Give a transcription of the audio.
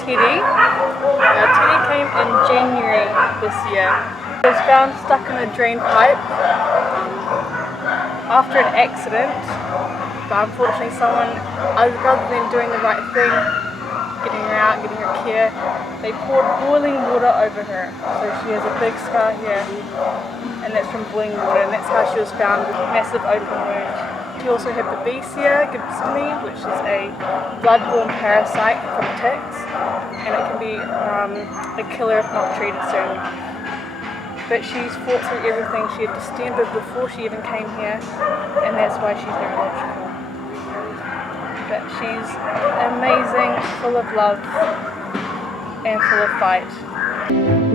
Teddi. Teddi came in January this year. He was found stuck in a drain pipe after an accident, but unfortunately someone, rather than doing the right thing, getting her out, getting her care, they poured boiling water over her. So she has a big scar here, and that's from boiling water, and that's how she was found with a massive open wound. She also had babesia gibsoni, which is a blood-borne parasite from ticks, and it can be a killer if not treated soon. But she's fought through everything. She had distemper before she even came here, and that's why she's neurological. But she's amazing, full of love and full of fight.